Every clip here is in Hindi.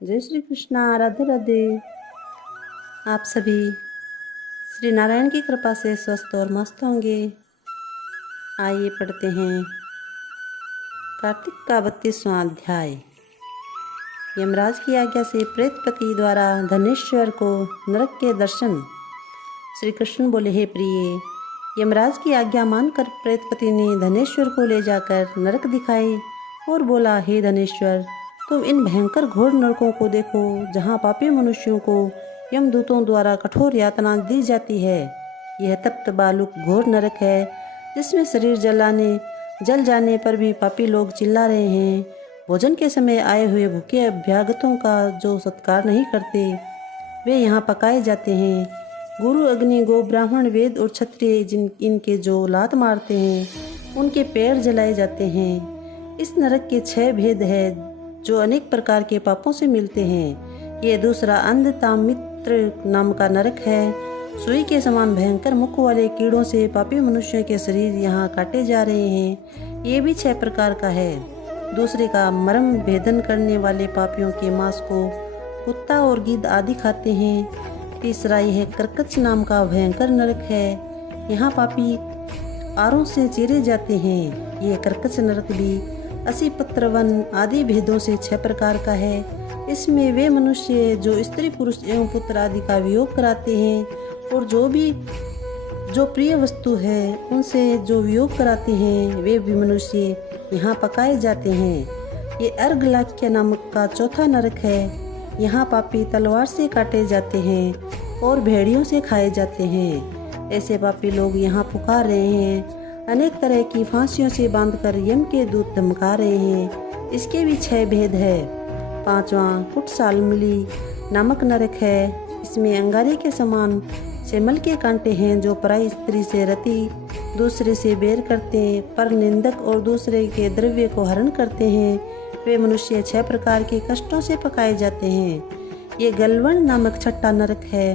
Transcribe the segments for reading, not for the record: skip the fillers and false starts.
जय श्री कृष्णा। राधे राधे। आप सभी श्री नारायण की कृपा से स्वस्थ और मस्त होंगे। आइए पढ़ते हैं कार्तिक का 32वां अध्याय। यमराज की आज्ञा से प्रेतपति द्वारा धनेश्वर को नरक के दर्शन। श्री कृष्ण बोले, हे प्रिय, यमराज की आज्ञा मानकर प्रेतपति ने धनेश्वर को ले जाकर नरक दिखाए और बोला, हे धनेश्वर, तुम इन भयंकर घोर नरकों को देखो, जहाँ पापी मनुष्यों को यमदूतों द्वारा कठोर यातना दी जाती है। यह तप्त बालुक घोर नरक है, जिसमें शरीर जल जाने पर भी पापी लोग चिल्ला रहे हैं। भोजन के समय आए हुए भूखे अभ्यागतों का जो सत्कार नहीं करते, वे यहाँ पकाए जाते हैं। गुरु, अग्नि, गो, ब्राह्मण, वेद और क्षत्रिय इनके जो लात मारते हैं, उनके पैर जलाए जाते हैं। इस नरक के 6 भेद है जो अनेक प्रकार के पापों से मिलते हैं। ये दूसरा अंधतामित्र नाम का नरक है। सुई के समान भयंकर मुख वाले कीड़ों से पापी मनुष्यों के शरीर यहाँ काटे जा रहे हैं। ये भी 6 प्रकार का है। दूसरे का मर्म भेदन करने वाले पापियों के मांस को कुत्ता और गिद्ध आदि खाते हैं। तीसरा यह कर्कच नाम का भयंकर नरक है। यहाँ पापी आरों से चीरे जाते हैं। यह कर्कच नरक भी 80 पत्रवन आदि भेदों से 6 प्रकार का है। इसमें वे मनुष्य जो स्त्री पुरुष एवं पुत्र आदि का वियोग कराते हैं और जो प्रिय वस्तु है उनसे जो वियोग कराते हैं, वे भी मनुष्य यहाँ पकाए जाते हैं। ये अर्घलाक्य नामक का 4था नरक है। यहाँ पापी तलवार से काटे जाते हैं और भेड़ियों से खाए जाते हैं। ऐसे पापी लोग यहाँ पुकार रहे हैं। अनेक तरह की फांसियों से बांधकर यम के दूत धमका रहे हैं। इसके भी 6 भेद है। 5वां कुटसालमिली नामक नरक है। इसमें अंगारे के समान सेमल के कांटे हैं, जो पराई स्त्री से रति दूसरे से बैर करते हैं, पर निंदक और दूसरे के द्रव्य को हरण करते हैं। वे मनुष्य 6 प्रकार के कष्टों से पकाए जाते हैं। ये गलवण नामक 6ठा नरक है।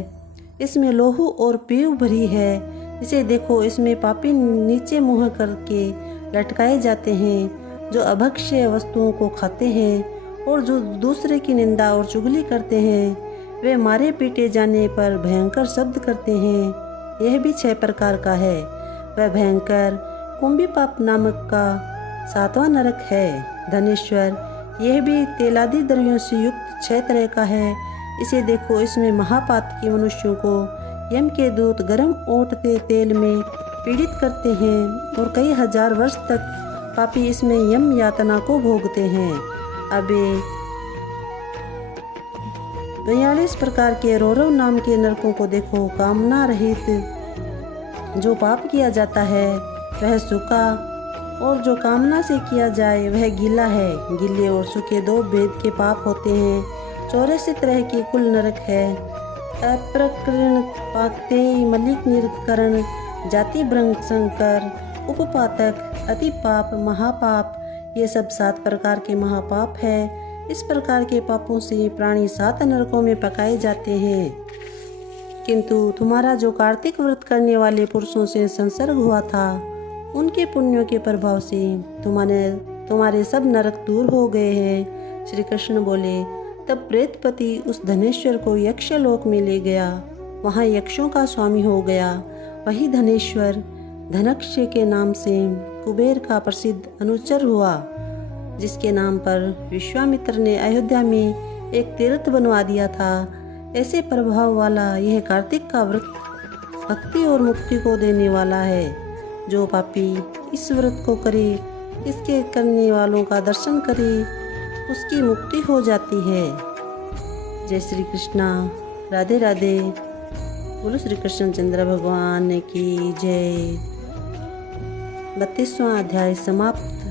इसमें लोहू और पीव भरी है। इसे देखो, इसमें पापी नीचे मुँह करके लटकाए जाते हैं, जो अभक्ष्य वस्तुओं को खाते हैं और जो दूसरे की निंदा और चुगली करते हैं। वे मारे पीटे जाने पर भयंकर शब्द करते हैं। यह भी 6 प्रकार का है। वह भयंकर कुंभी पाप नामक का 7वां नरक है। धनेश्वर, यह भी तेलादि द्रव्यों से युक्त 6 तरह का है। इसे देखो, इसमें महापातकी मनुष्यों को यम के दूत गर्म ओटते तेल में पीड़ित करते हैं और कई हजार वर्ष तक पापी इसमें यम यातना को भोगते हैं। अब 42 प्रकार के रौरव नाम के नरकों को देखो। कामना रहित जो पाप किया जाता है वह सूखा, और जो कामना से किया जाए वह गीला है। गीले और सूखे 2 भेद के पाप होते हैं। 84 तरह के कुल नरक है। अप्रकरण, पाते, मलिक, निरकरण, जाति, भ्रंग, संकर, उपपातक, अति पाप, महापाप, ये सब 7 प्रकार के महापाप है। इस प्रकार के पापों से प्राणी 7 नरकों में पकाए जाते हैं। किंतु तुम्हारा जो कार्तिक व्रत करने वाले पुरुषों से संसर्ग हुआ था, उनके पुण्यों के प्रभाव से तुम्हारे सब नरक दूर हो गए हैं। श्री कृष्ण बोले, तब प्रेतपति उस धनेश्वर को यक्षलोक में ले गया। वहाँ यक्षों का स्वामी हो गया। वही धनेश्वर धनक्ष के नाम से कुबेर का प्रसिद्ध अनुचर हुआ, जिसके नाम पर विश्वामित्र ने अयोध्या में एक तीर्थ बनवा दिया था। ऐसे प्रभाव वाला यह कार्तिक का व्रत भक्ति और मुक्ति को देने वाला है। जो पापी इस व्रत को करे, इसके करने वालों का दर्शन करे, उसकी मुक्ति हो जाती है। जय श्री कृष्णा। राधे राधे। बोलो श्री कृष्णचंद्र भगवान की जय। 32वां अध्याय समाप्त।